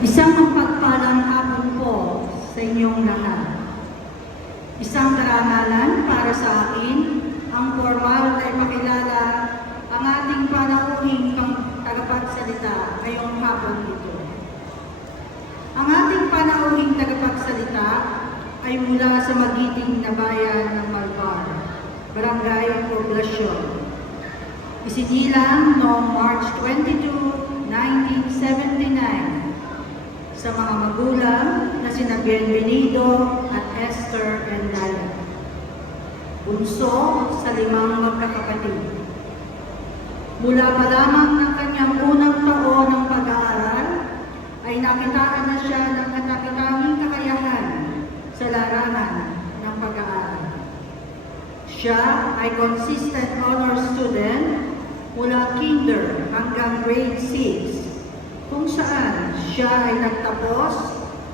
Isang mapagpalang hapon po sa inyong lahat. Isang karangalan para sa akin ang formal na ipakilala ang ating panauhing tagapagsalita ngayong hapon ito. Ang ating panauhing tagapagsalita ay mula sa magiting na bayan ng Malvar, Barangay Poblasyon. Isinilang noong March 22, 1979 sa mga magulang na sina Bienvenido at Esther and Lala. Bunso sa 5 magkakapatid. Mula pa lamang ng kanyang unang taon ng pag-aaral, ay nakitaan na siya ng katakitanging kakayahan sa larangan ng pag-aaral. Siya ay consistent honor student mula kinder hanggang grade 6, kung saan siya ay nagtapos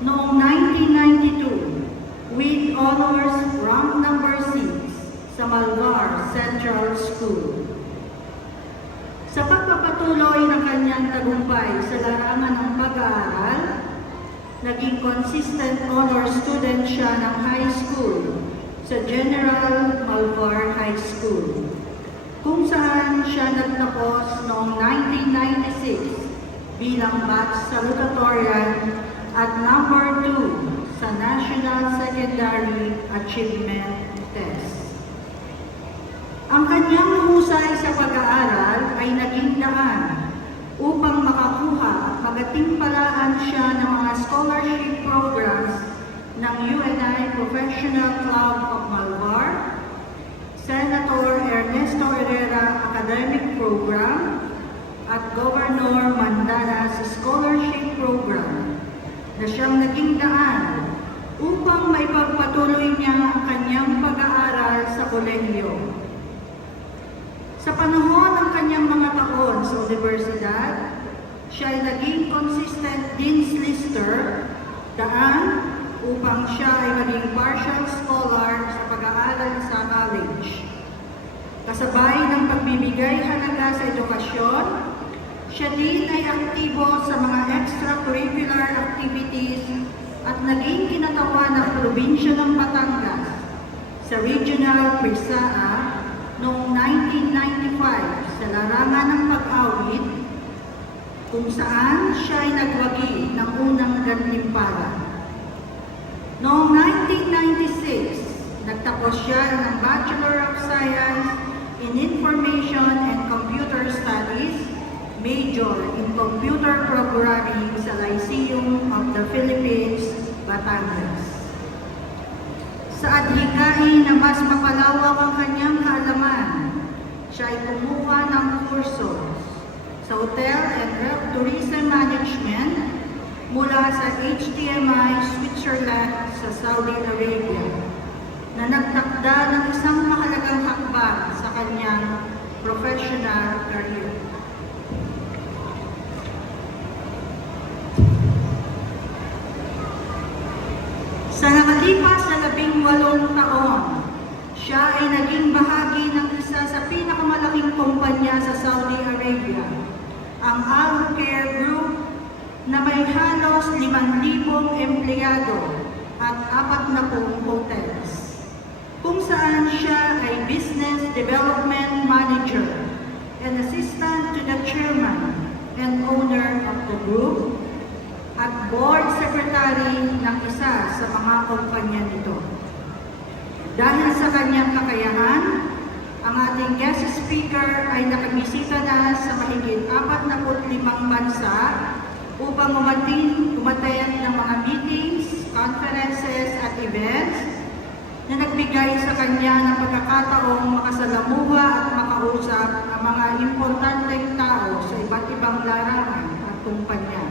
noong 1992 with honors rank number 6 sa Malvar Central School. Sa pagpapatuloy ng kanyang tagumpay sa larangan ng pag-aaral, naging consistent honor student siya ng high school sa General Malvar High School, kung saan siya nagtapos noong 1996 bilang batch salutatorian at number 2 sa National Secondary Achievement Test. Ang kanyang husay sa pag-aaral ay naging daan upang makakuha pagatimpalaan siya ng mga scholarship programs ng UNI Professional Club of Malvar, Senator Ernesto Herrera Academic Program, at Governor Mandana's Scholarship Program na siyang naging daan upang maipagpatuloy niya ang kanyang pag-aaral sa kolehiyo. Sa panahon ng kanyang mga taon sa universidad, siya ay naging consistent Dean's Lister, daan upang siya ay maging partial scholar sa pag-aaral sa college. Kasabay ng pagbibigay halaga sa edukasyon, siya din ay aktibo sa mga extracurricular activities at naging kinatawan ng probinsya ng Batangas sa Regional PRISAA noong 1995 sa larangan ng pag-awit, kung saan siya ay nagwagi ng unang gantimpala. Noong 1996, nagtapos siya ng Bachelor of Science in Information and Computer Studies, major in Computer Programming sa Lyceum of the Philippines, Batangas. Sa adhikain na mas mapalawak ang kanyang kaalaman, siya ay kumuha ng kurso sa Hotel and Tourism Management mula sa HTMI Switzerland sa Saudi Arabia, na nagtakda ng isang mahalagang hakbang sa kanyang professional career. Sa nakalipas na 18 taon, siya ay naging bahagi ng isa sa pinakamalaking kumpanya sa Saudi Arabia, ang Al Care Group, na may halos 5,000 empleyado at 40 hotels, kung saan siya ay Business Development Manager and Assistant to the Chairman and Owner of the Group at Board Secretary ng isa sa mga kumpanya nito. Dahil sa kanyang kakayahan, ang ating guest speaker ay nakabisita na sa mahigit 45 bansa upang umattend ng mga meetings, conferences at events na nagbigay sa kanya ng pagkakataong makasalamuha at makausap ang mga importanteng tao sa iba't ibang larangan at kumpanya.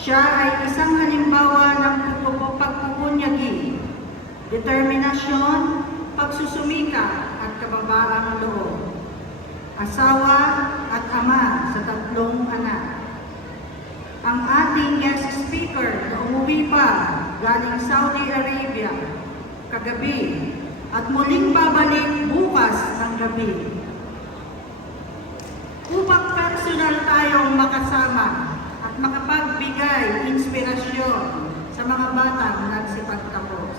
Siya ay isang halimbawa ng pagpupunyagi, determinasyon, pagsusumika at kababaang loob. Asawa at ama sa 3 anak. Ang ating guest speaker na umuwi pa galing Saudi Arabia kagabi at muling babalik bukas ng gabi upang personal tayong makasama at makapagbigay mga batang nagsipagtapos.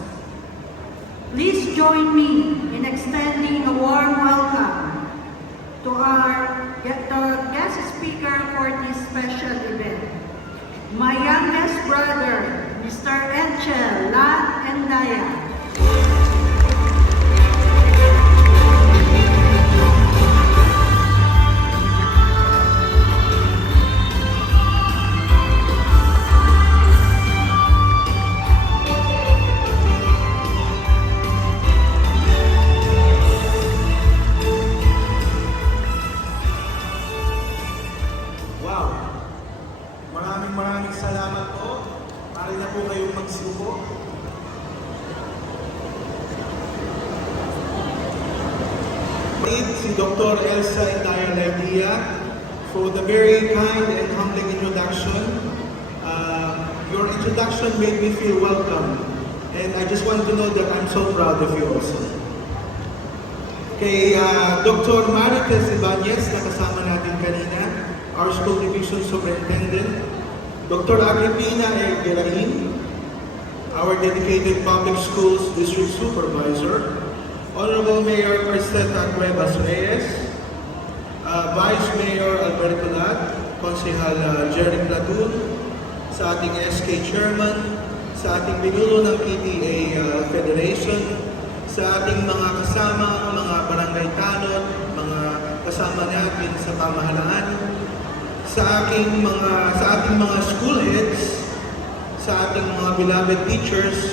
Please join me in extending a warm welcome to the guest speaker for this special event, my youngest brother, Mr. Enchel Lat Endaya. Maraming salamat po. Maaari na po kayong magsuko. Si Dr. Elsa Endaya Lerdia for the very kind and humbling introduction. Your introduction made me feel welcome, and I just want to know that I'm so proud of you also. Kay Dr. Marites Ibanez na kasama natin kanina, our school division superintendent, Dr. Agripina Gerain, our dedicated public schools district supervisor, Honorable Mayor Cristeta Cuevas Reyes, Vice Mayor Alberto Lat, Konsehal Jerry Platun, sa ating SK Chairman, sa ating pinuno ng PTA Federation, sa ating mga kasama, mga barangay tanod, mga kasama natin sa pamahalaan, sa ating mga school heads, sa ating mga beloved teachers,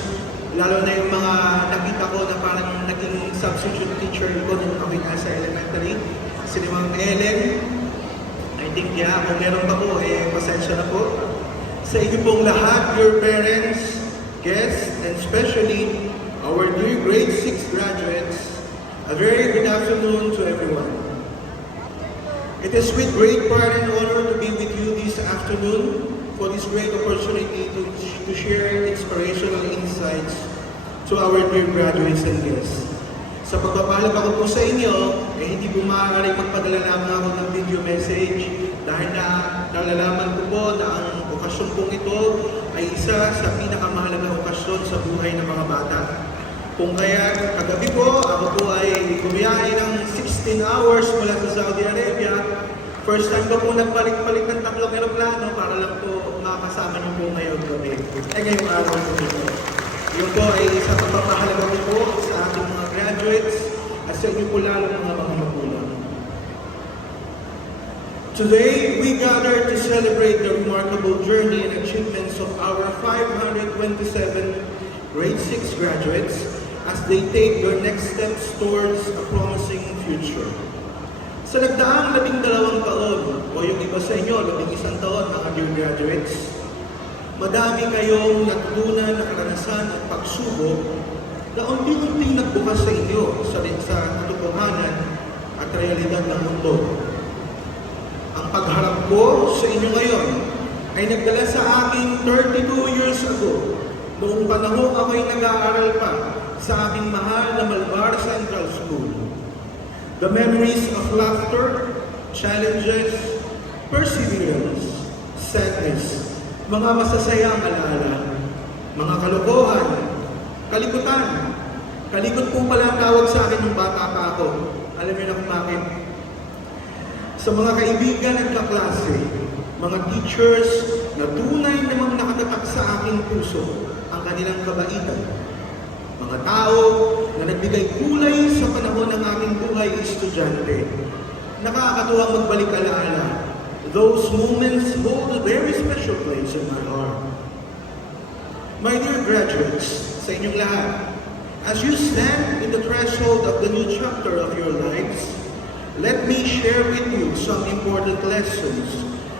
lalo na yung mga nakita ko na parang naging substitute teacher ko nung ako nasa elementary, si Ma'am Ellen. I think kung meron pa po, pasensya na po. Sa inyo pong lahat, your parents, guests, and especially our dear grade 6 graduates, a very good afternoon to everyone. It is with great pride and honor to be with you this afternoon for this great opportunity to share inspirational insights to our dear graduates and guests. Sa pagpapalag ako po sa inyo, hindi po maaaring magpadala lamang ako ng video message dahil nalalaman ko po na ang okasyon pong ito ay isa sa pinakamahalagang okasyon sa buhay ng mga bata. Kung kaya kagabi po, ako po ay bumiyahe ng 16 hours mula sa Saudi Arabia. First time ko po nagpalit-palit ng 3 aeroplano para lang po makakasama niyo po ngayon gabi. Ngayong araw po dito. Yun po ay isang pagpapahalaga po sa ating mga graduates at sa inyo po lalo mga magulang. Today, we gather to celebrate the remarkable journey and achievements of our 527 grade 6 graduates as they take their next steps towards a promising future. Sa nagdaang 12 taon, o yung iba sa inyo, 11 taon, mga dear graduates, madami kayong natutunan na karanasan at pagsubok na unti-unting nagbukas sa inyo sa katotohanan at realidad ng mundo. Ang pagharap ko sa inyo ngayon ay nagdala sa akin 32 years ago, noong panahon ako'y nag-aaral pa sa aming mahal na Malvar Central School. The memories of laughter, challenges, perseverance, sadness, mga masasayang alaala, mga kalokohan, kalikutan. Kalikot po pala ang tawag sa akin ng bata pa ako. Alam niyo na kung bakit? Sa mga kaibigan at kaklase, mga teachers na tunay namang nakatatak sa aking puso ang kanilang kabaitan. Mga tao na nagbigay kulay sa panahon ng aking buhay estudyante. Nakakatuwang magbalik alaala. Those moments hold a very special place in my heart. My dear graduates, sa inyong lahat, as you stand in the threshold of the new chapter of your lives, let me share with you some important lessons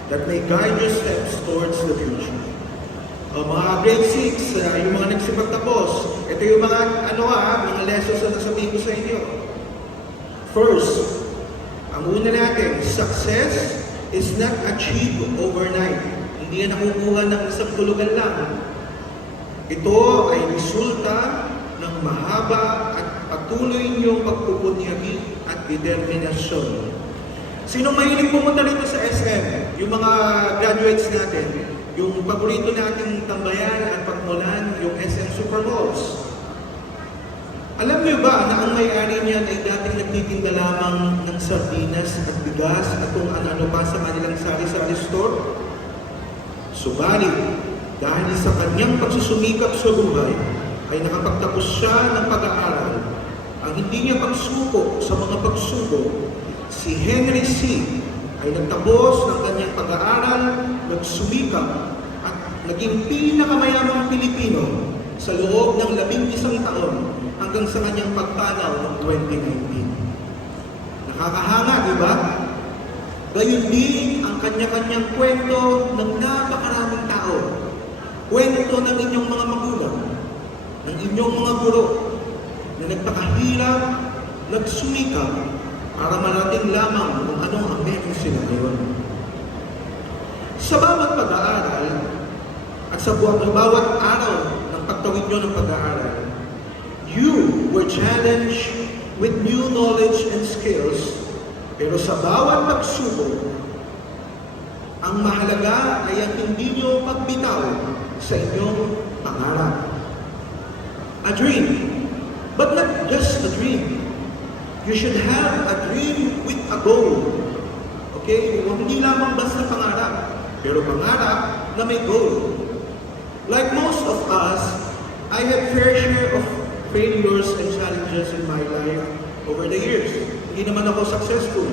that may guide your steps towards the future. Mga grade 6, yung mga nagsipagtapos, ito yung mga lessons na nasabihin ko sa inyo. First, ang una natin, success is not achieved overnight. Hindi yan nakukuha ng isang tulugan lang. Ito ay resulta ng mahaba at patuloy niyong pagpupunyagi at determinasyon. Sino mahilig pumunta rito sa SM? Yung mga graduates natin. Yung paborito nating tambayan at pagmulan, yung SM Supermalls. Alam niyo ba na ang may-ari niyan ay dating nagtitinda lamang ng sardinas at bigas at kung ano-ano pa sa kanilang sari-sari store? Subalit, dahil sa kanyang pagsusumikap sa buhay, ay nakapagtapos siya ng pag-aaral. Ang hindi niya pagsuko sa mga pagsubok, si Henry C. ay nagtapos ng kanyang pag-aaral, nagsumikap, at naging pinakamayamang Pilipino sa loob ng 11 taon hanggang sa kanyang pagpanaw ng 2019. Nakakahanga, di ba? Gayon din ang kanya-kanyang kwento ng napakaraming tao. Kwento ng inyong mga magulang, ng inyong mga guro, na nagpakahirap, nagsumikap, para marating lamang kung anong ang meron sila ngayon. Sa bawat pag-aaral, at sa bawat araw ng pagtawid nyo ng pag-aaral, you were challenged with new knowledge and skills, pero sa bawat pagsubok, ang mahalaga ay ang hindi nyo pagbitaw sa inyong pangarap. A dream, but not just a dream. You should have a dream with a goal. Okay? Hindi lamang basta pangarap, pero pangarap na may goal. Like most of us, I had fair share of failures and challenges in my life over the years. Hindi naman ako successful.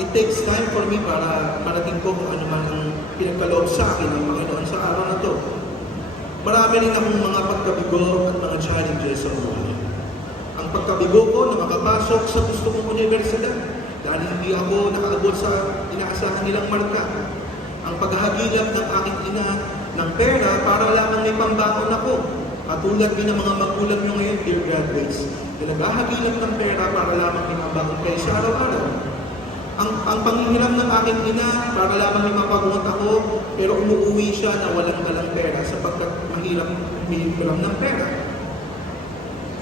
It takes time for me para marating ko kung ano man ang pinagkaloob sa akin ng Panginoon sa araw na to. Marami rin akong mga pagkabigo at mga challenges sa buhay. Ang pagkabigo ko na makapasok sa gusto kong universidad dahil hindi ako nakaabot sa inaasahan nilang marka. Ang paghahagilap ng aking ina ng pera para lamang may pambaon ako. Katulad din ng mga magulang nyo ngayon, dear graduates, na naghahagilap ng pera para lamang may pambaon kayo sa araw-araw. Ang panghihiram ng aking ina para lamang may mapagungot ako, pero umuwi siya na walang dalang pera sapagkat mahirap humihiram ng pera.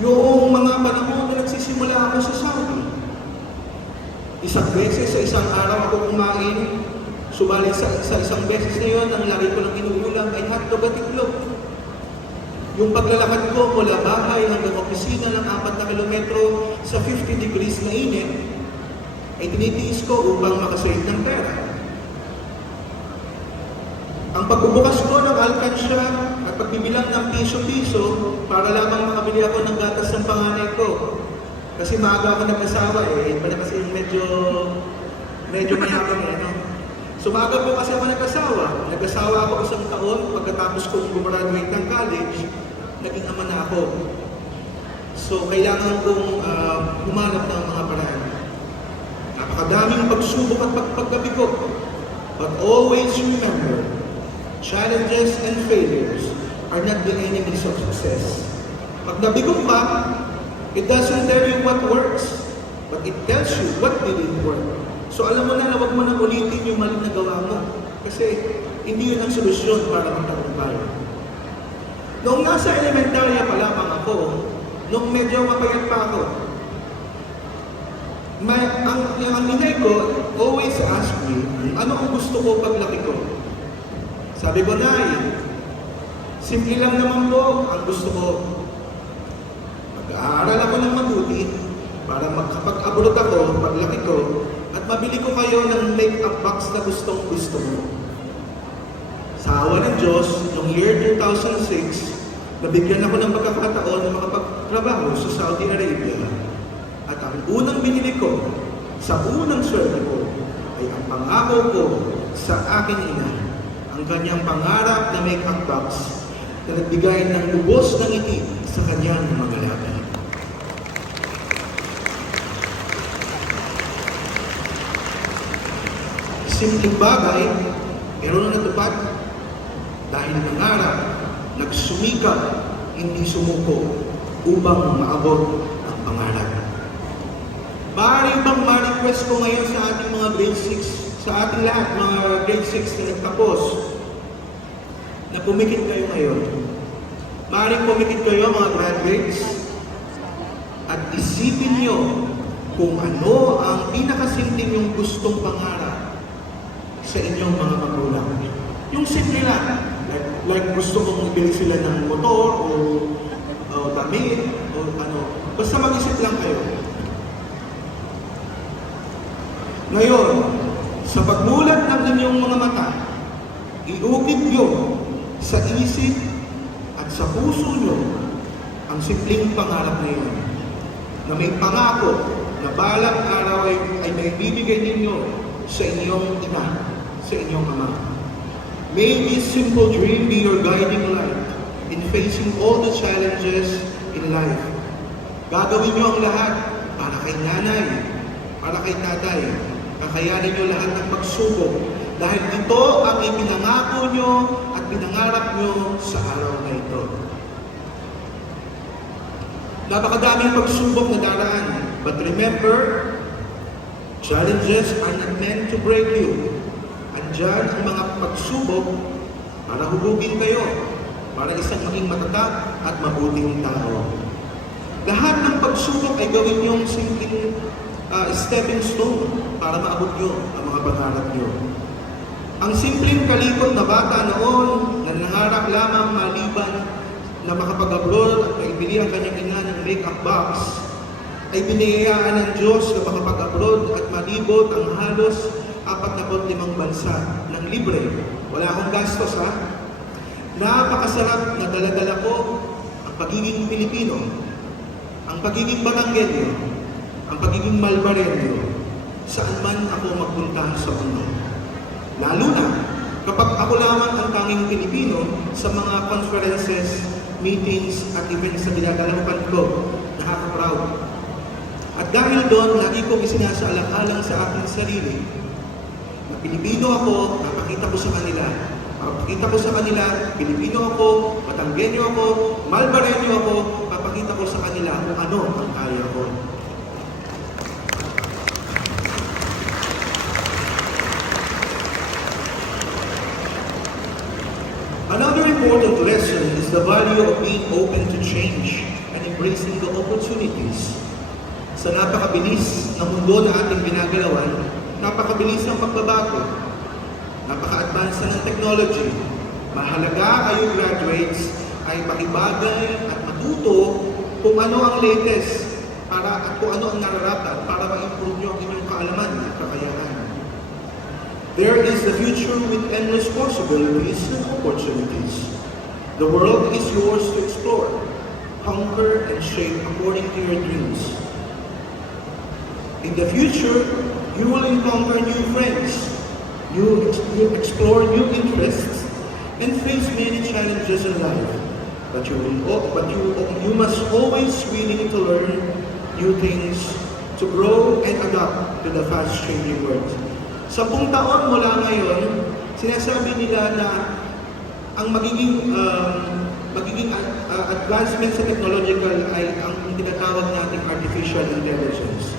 Yung mga panahon na nagsisimula ako sa Saudi, isang beses sa isang araw ako kumain, subalit sa isang beses na yun, ang lagi ko ng inuulam ay hotdog at itlog. Yung paglalakad ko mula bahay hanggang opisina ng 4 na kilometro sa 50 degrees na init, ay tinitiis ko upang makasave ng pera. Ang pagbubukas ko ng alkansya at pagbibilang ng piso-piso para lamang makabili ako ng gatas ng panganay ko. Kasi maaga ako nag-asawa iba na kasi medyo mayabang no? So maaga po kasi ako nag-asawa. Nag-asawa ako isang taon, pagkatapos kong gumraduate ng college, naging ama na ako. So kailangan kong humanap ng mga paraan. Napakadaming pagsubok at pagkabigo. But always remember, challenges and failures are not the enemies of success. Pag nabigo ka, it doesn't tell you what works, but it tells you what didn't work. So alam mo na, huwag mo na ulitin yung mali na gawa mo. Kasi hindi yun ang solusyon para magtagumpay. Noong nasa elementarya pa lamang ako, noong medyo mapayat pa ako, ang inay ko always ask me, ano ang gusto ko paglaki ko? Sabi ko, Nay, simple lang naman po ang gusto ko. Mag-aaral ako ng mabuti para makapag-abroad ako paglaki ko at mabili ko kayo ng make-up box na gustong gusto mo. Sa awa ng Diyos, noong year 2006, nabigyan ako ng pagkakataon na makapagtrabaho sa Saudi Arabia. At ang unang binili ko, sa unang swerte ko, ay ang pangako ko sa aking ina, ang kanyang pangarap na make-up box na nagbigay ng lubos ng ngiti sa kanyang mga labi. Simpleng bagay, pero na natupad dahil nangarap, nagsumikap, hindi sumuko upang maabot ang pangarap. Maaari bang ma-request ko ngayon sa ating mga grade 6, sa ating lahat, mga grade 6 na nagtapos, na pumikit kayo ngayon. Maaaring pumikit kayo mga graduates at isipin nyo kung ano ang pinakasimpleng yung gustong pangarap sa inyong mga magulang. Yung simple lang, like gusto mong ibili sila ng motor o damit o ano, basta mag-isip lang kayo. Ngayon, sa pagmulat ng inyong mga mata, iukit nyo sa isip at sa puso nyo ang simpleng pangarap na yun, na may pangako na balang araw ay may bibigay ninyo sa inyong ina, sa inyong ama. May this simple dream be your guiding light in facing all the challenges in life. Gagawin nyo ang lahat para kay nanay, para kay tatay. Kakayanin nyo lahat ng pagsubok dahil ito ang ipinangako nyo at pinangarap nyo sa araw na ito. Napakadaming pagsubok na daraan. But remember, challenges are not meant to break you. Andyan ang mga pagsubok para hubugin kayo, para isang maging matatag at mabuting tao. Lahat ng pagsubok ay gawin yung simpleng stepping stone para maabot nyo ang mga pangarap nyo. Ang simpleng kalikot na bata noon na nangarap lamang maliban na makapag-abroad at maibili ang kanyang ina ng make-up box, ay biniyayaan ng Diyos na makapag-abroad at malibot ang halos 45 bansa ng libre. Wala akong gastos, ha? Napakasarap na daladala ko ang pagiging Pilipino, ang pagiging Batanggenyo, ang pagiging Malbareño, saan man ako magpunta sa mundo. Lalo na kapag ako lamang ang tanging Pilipino sa mga conferences, meetings at events na ginagalapan ko, nakaka-proud. At dahil doon, lagi kong isinasaalang-alang sa aking sarili na Pilipino ako, napakita ko sa kanila. Papakita ko sa kanila, Pilipino ako, Batanggenyo ako, Malbareño ako, papakita ko sa kanila kung ano ang kaya ko. Another important lesson is the value of being open to change and embracing the opportunities. Sa napakabilis na mundo na ating ginagalawan, napakabilis ng pagbabago, napaka-advance ng technology. Mahalaga kayo graduates ay makibagay at matuto kung ano ang latest at kung ano ang nararapat para ma-improve nyo ang inyong kaalaman at kakayahan. There is the future with endless possibilities and opportunities. The world is yours to explore, conquer, and shape according to your dreams. In the future, you will encounter new friends, you explore new interests, and face many challenges in life. But you must always willing to learn new things, to grow and adapt to the fast-changing world. 10 taon mula ngayon, sinasabi nila na ang magiging advancement sa technological ay ang tinatawag nating artificial intelligence.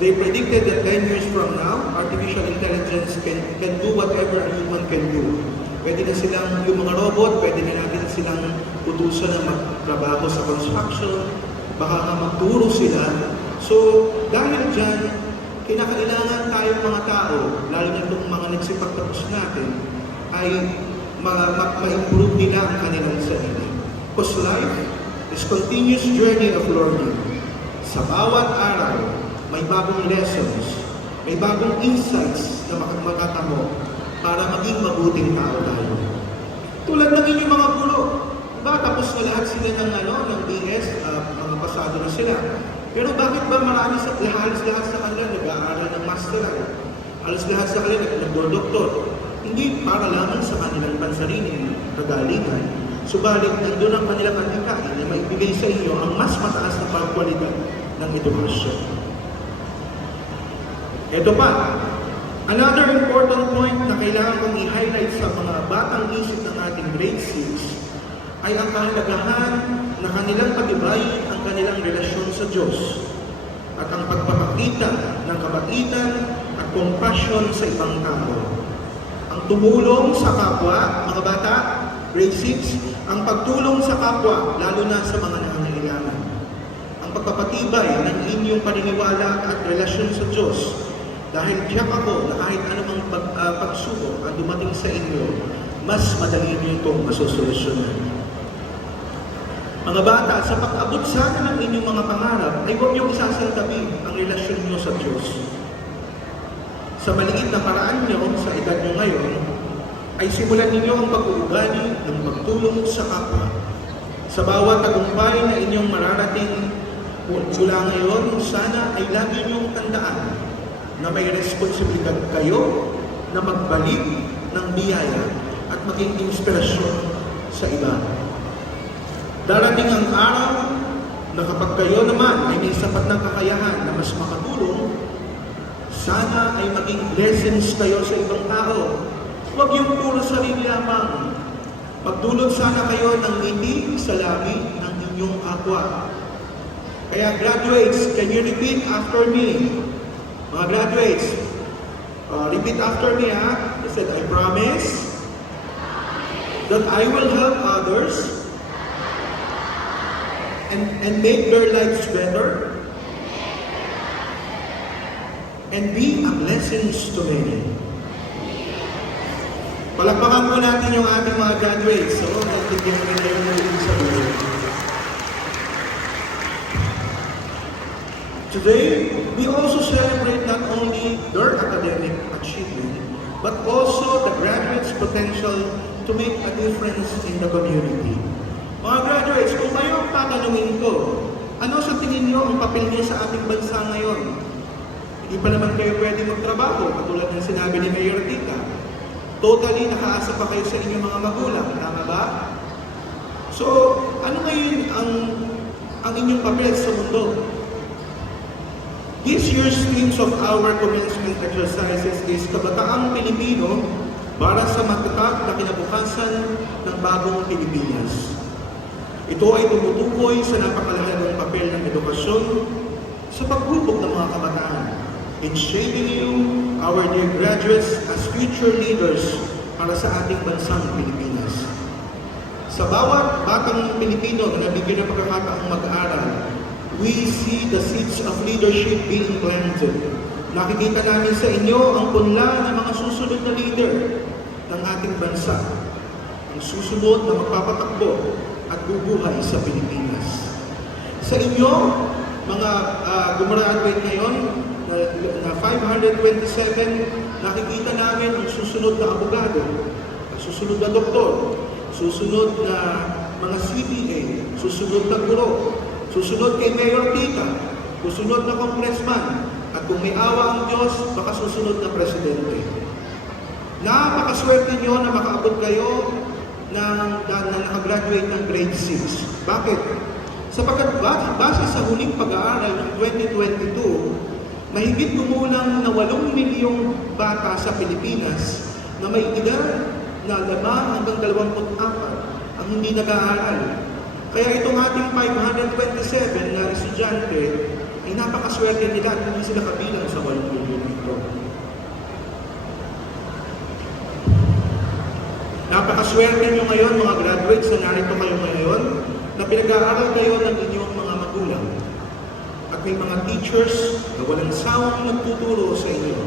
They predicted that 10 years from now, artificial intelligence can do whatever a human can do. Pwede na silang, yung mga robot, pwede na natin silang utusan ng magtrabaho sa construction, baka nga magturo sila. So, dahil dyan, kinakailangan tayong mga tao, lalo na itong mga nagsipagtapos natin, ay ma-improve nila ang kanilang sarili. Because life is continuous journey of learning. Sa bawat araw, may bagong lessons, may bagong insights na makatamo para maging mabuting tao tayo. Tulad ng inyong mga guro, diba, tapos na lahat sila ng BS, mga pasado na sila. Pero bakit ba marami halos lahat sa kanila nag-aaral ng masteral? Halos lahat sa kanila nag-doktor. Hindi para lamang sa kanilang pansariling kagalingan. Subalit, nandun ang kanilang adhikain na maibigay sa inyo ang mas mataas na pagkwalidad ng edukasyon. Ito pa, another important point na kailangan kong i-highlight sa mga batang isip ng ating grade 6 ay ang kahalagahan na kanilang pag-ibayin ang kanilang relasyon sa Diyos at ang pagpapakita ng kabaitan at compassion sa ibang tao. Ang tumulong sa kapwa, mga bata, grade 6, ang pagtulong sa kapwa, lalo na sa mga nangangailangan. Ang pagpapatibay ng inyong paniniwala at relasyon sa Diyos. Dahil tiyak ako na kahit anumang pagsubok dumating sa inyo, mas madali niyo itong masosolusyonan. Mga bata, sa pag-abot sana ng inyong mga pangarap, ay huwag niyong isasantabi ang relasyon niyo sa Diyos. Sa maliit na paraan niyo sa edad niyo ngayon, ay simulan ninyo ang pag-uugali ng magtulong sa kapwa. Sa bawat tagumpay na inyong mararating mula ngayon, sana ay lagi niyong tandaan na may responsibilidad kayo na magbalik ng biyaya at maging inspirasyon sa iba. Darating ang araw na kapag kayo naman ay may sapat ng kakayahan na mas makatulong, sana ay maging lessons kayo sa ibang tao. Huwag yung puro sarili lamang. Pagdulot sana kayo ng ngiti sa labi ng inyong kapwa. Kaya graduates, can you repeat after me? Mga graduates, repeat after me, ha? I said, I promise that I will help others and make their lives better and be a blessing to many. Palakpakan po natin yung ating mga graduates. So, nagbigyan rin kayo ng ibig sabihin. Today, we also celebrate not only their academic achievement, but also the graduates' potential to make a difference in the community. Mga graduates, kung kayo ang tatanungin ko, ano sa tingin niyo ang papel niyo sa ating bansa ngayon? Hindi pa naman kayo pwede magtrabaho, katulad ng sinabi ni Mayor Tita. Totally nakaasa pa kayo sa inyong mga magulang, tama ba? So, ano ngayon ang inyong papel sa mundo? This year's themes of our commencement exercises is Kabataang Pilipino para sa matatag na kinabukasan ng bagong Pilipinas. Ito ay tumutukoy sa napakalagang papel ng edukasyon sa paghubog ng mga kabataan in shaping you, our dear graduates, as future leaders para sa ating bansang Pilipinas. Sa bawat batang Pilipino na nabigyan ng pagkakataong mag-aral, we see the seeds of leadership being planted. Nakikita namin sa inyo ang punla ng mga susunod na leader ng ating bansa. Ang susunod na magpapatakbo at bubuhay sa Pilipinas. Sa inyo, mga gumraduate ngayon, na 527, nakikita namin ang susunod na abogado, ang susunod na doktor, susunod na mga CPA, susunod na guro, susunod kay Mayor Tita, susunod na congressman, at kung may awa ang Diyos, baka susunod na presidente. Napakaswerte nyo na makaabot kayo na nakagraduate ng grade 6. Bakit? Sapagkat base sa huling pag-aaral ng 2022, mahigit kumulang na 8 milyong bata sa Pilipinas na may edad na 5 hanggang 24 ang hindi nag-aaral. Kaya itong ating 527 na estudyante ay napakaswerte nila at hindi sila kabilang sa 8 milyon ito. Napakaswerte nyo ngayon mga graduates na narito kayo ngayon na pinag-aaral kayo ng inyong mga magulang. At may mga teachers na walang sawang nagtuturo sa inyo.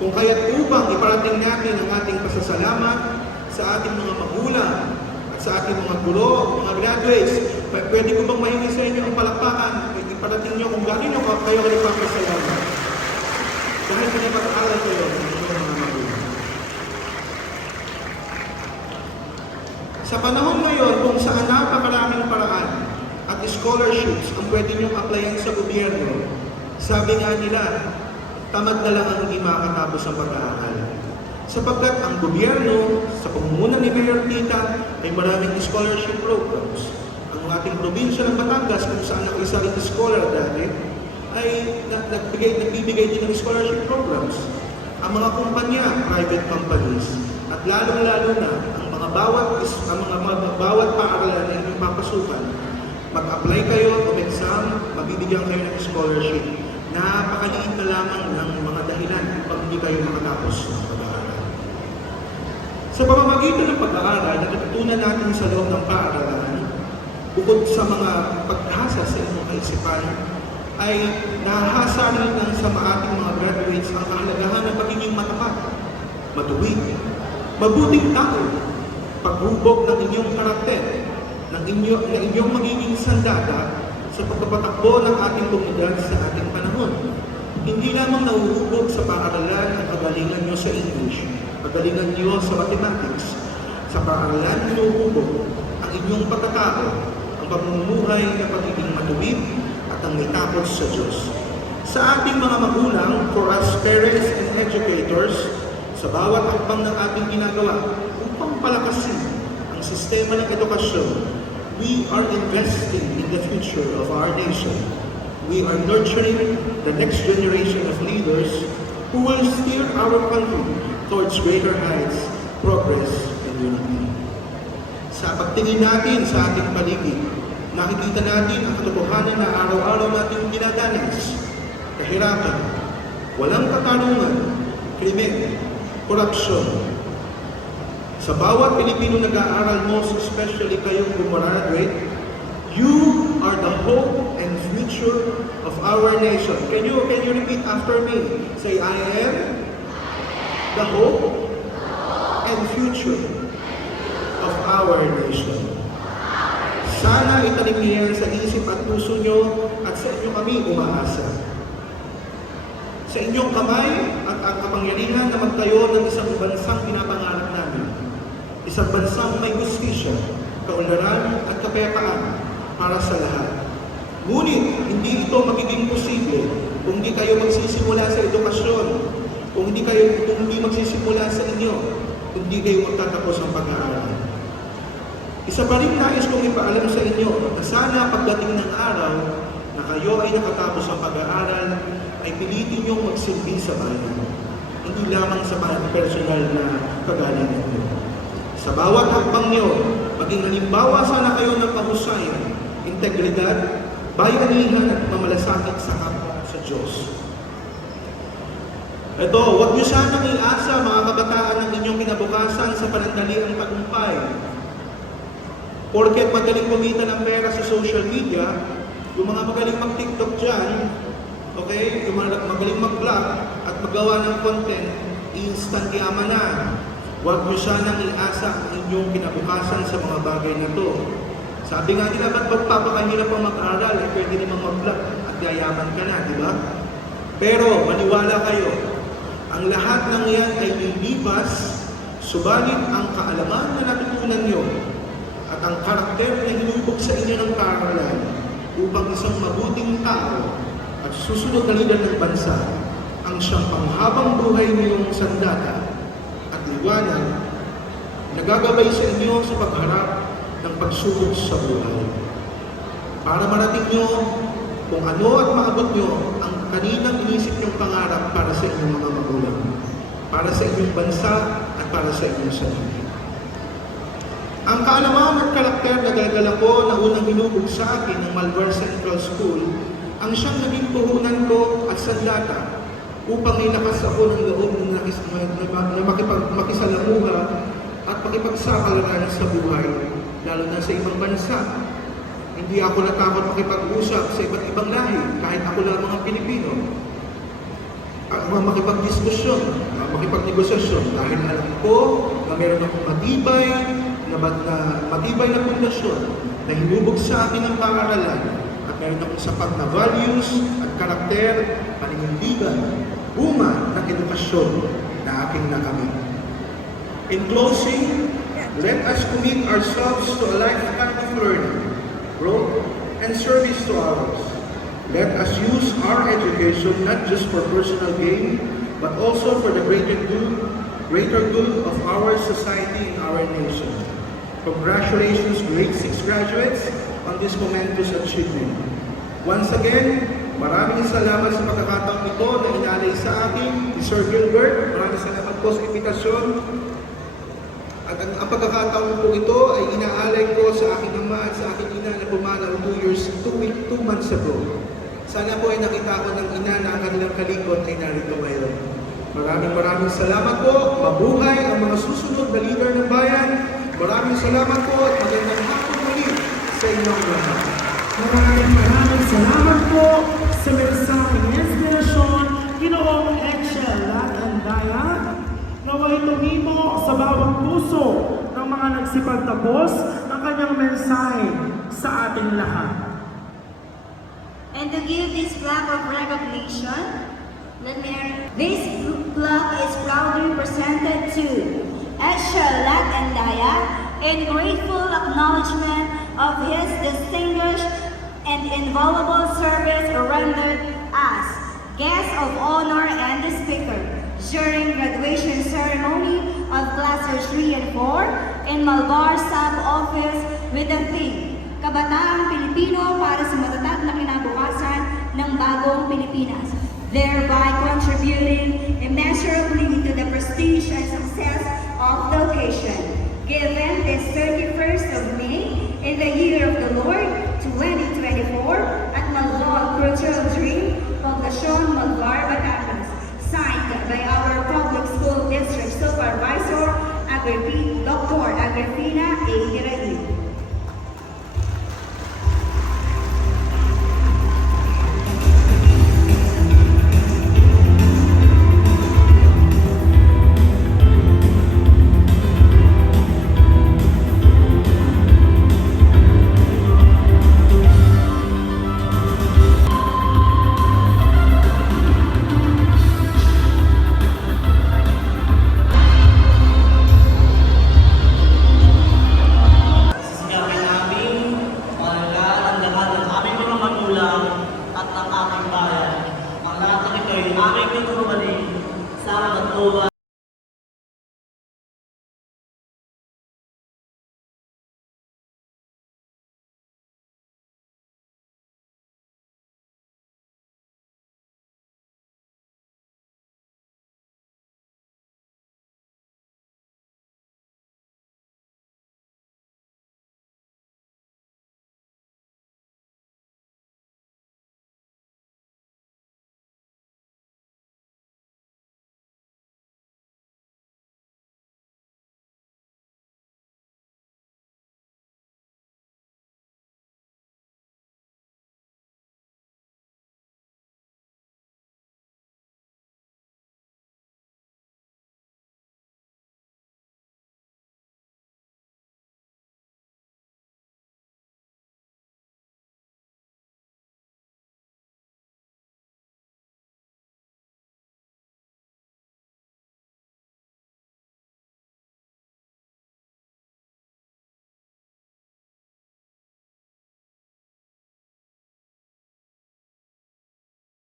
Kung kaya't upang iparating natin ang ating pasasalamat sa ating mga magulang at sa ating mga guro, mga graduates, pwede ko bang mahingi sa inyo ang palakpakan? Iparating nyo kung gano'n nyo kayo nagpapasalamat. Dahil pinapag-aaral kayo ng inyong mga magulang. Sa panahon ngayon, kung saan napakaraming paraan at scholarships ang pwede niyong applyan sa gobyerno, sabi nga nila, tamad na lang ang hindi makakatapos ang pag-aaral. Sapagkat ang gobyerno, sa pamumuno ni Mayor Tita, ay maraming scholarship programs. Ang ating probinsya ng Batangas, kung saan ako isa rin scholar dati, ay nagbibigay din ng scholarship programs. Ang mga kumpanya, private companies, at lalong-lalo na ang mga bawat paaralan na inyong papasukan, mag-apply kayo o exam, mabibigyan kayo ng scholarship. Napakaliit na lamang ng mga dahilan upang hindi kayo makatapos ng pag-aaral. Sa pamamagitan ng pag-aaral, natutunan natin sa loob ng paaralan, bukod sa mga pag-asa sa inyong kaisipan, ay nahasa rin ng sa ating mga graduates ang kahalagahan ng pagiging matapat, matuwid, Mabuting tao, paghubog ng inyong karakter, ng inyong magiging sandata sa pagpapatakbo ng ating komunidad sa ating panahon. Hindi lamang nauhubog sa paaralan ang kagalingan nyo sa English, kagalingan nyo sa mathematics. Sa paaralan nauhubog ang inyong pagkatao, ang pamumuhay na pagiging matuwid at ang may takot sa Diyos. Sa ating mga magulang, for us parents and educators, sa bawat hakbang ng ating ginagawa upang palakasin ang sistema ng edukasyon, we are investing in the future of our nation. We are nurturing the next generation of leaders who will steer our country towards greater heights, progress, and unity. Sa pagtingin natin sa ating paligid, nakikita natin ang katotohanan na araw-araw nating dinadanas. Kahirapan, walang katarungan, krimen, korupsyon. Sa bawat Pilipino nag-aaral mo, especially kayong gumraduate, you are the hope and future of our nation. Can you repeat after me? Say, I am the hope and future of our nation. Sana itanim niyo yan sa isip at puso nyo at sa inyo kami umaasa. Sa inyong kamay at ang kapangyarihan na magtayo ng isang bansang pinapangarap namin. Isang bansang may hustisya, kaunlaran at kapayapaan para sa lahat. Ngunit, hindi ito magiging posible kung hindi kayo magsisimula sa edukasyon, kung hindi magsisimula sa inyo, kung hindi kayo magtatapos ng pag-aaral. Isa pa rin nais kong ipaalam sa inyo na sana pagdating ng araw na kayo ay nakatapos ng pag-aaral, ay pilitin niyong magsilbi sa bayan. Hindi lamang sa personal na kagalingan niyo. Sa bawat hakbang niyo, maging halimbawa sana kayo ng kahusayan, integridad, bayanihan at mamalasakit sa kapwa sa Diyos. Ito, huwag niyo sanang iasa mga kabataan ng inyong kinabukasan sa panandaliang tagumpay. Porket magaling kumita ng pera sa social media, yung mga magaling mag-TikTok dyan, okay, yung mga magaling mag-vlog at magawa ng content, instant yaman na. Huwag niyo sanang iasa ang inyong kinabukasan sa mga bagay na to. Sabi nga nila, ba't pagpapakahirap ang mag-aral, eh pwede naman mag-vlog at yayaman ka na, di ba? Pero maniwala kayo, ang lahat ng yan ay lilipas, subalit ang kaalaman na natutunan nyo at ang karakter na hinubog sa inyo ng paaralan upang isang mabuting tao at susunod na lider ng bansa ang siyang panghabang buhay niyong sandata at liwanag na gagabay sa inyo sa pagharap ng pagsubok sa buhay. Para marating nyo kung ano at maabot nyo ang kaninang inisip nyong pangarap para sa inyong mga magulang, para sa inyong bansa at para sa inyong sarili. Ang kaalaman at karakter na dala ko na unang hinubog sa akin ng Malvar Central School ang siyang naging puhunan ko at sandata upang ilakas ako ng loob na makisalamuha at makipagsapalaran sa buhay, lalo na sa ibang bansa. Hindi ako natakot makipag-usap sa iba't ibang lahi, kahit ako lamang ang Pilipino. At makipag-diskusyon, makipag-negosasyon, dahil alam ko na meron akong matibay na pundasyon na hinubog sa akin ng pangaralan at meron akong sapat na values at karakter, paninindigan, bunga ng edukasyon na aking nakamit. In closing, let us commit ourselves to a lifetime of learning, growth, and service to others. Let us use our education not just for personal gain, but also for the greater good of our society and our nation. Congratulations, grade 6 graduates, on this momentous achievement. Once again, maraming salamat sa pagkakataong ito na inalay sa akin ni Sir Gilbert. Maraming salamat po sa invitasyon. At ang pagkakataon po ito ay inaalay ko sa aking ama at sa aking ina na pumanaw 2 months ago. Sana po ay nakita ko ng ina na ang kanilang kalikot ay narito ngayon. Maraming salamat po. Mabuhay ang mga susunod na leader ng bayan. Maraming salamat po at magandang hapon muli sa inyong lahat. Maraming salamat po sa mensaheng inspirasyon, Ginoong Etchel Latandaya, naway itungi mo sa bawat puso ng mga nagsipagtapos ang kanyang mensahe sa ating lahat. And to give this plaque of recognition, this plaque is proudly presented to Esha Lat and Daya in grateful acknowledgement of his distinguished and invaluable service rendered as guest of honor and the speaker during graduation ceremony of classes 3 and 4 in Malvar Sub Office with the theme, Kabataang Pilipino para sa matatag na kinabukasan ng bagong Pilipinas, thereby contributing immeasurably to the prestige and success of the occasion. Given this 31st of May in the year of the Lord 2024 at Malvar Cultural Dream, Poblacion, Malvar, Batangas, signed by our Public School District Supervisor, Dr. Agripina A. Hirain.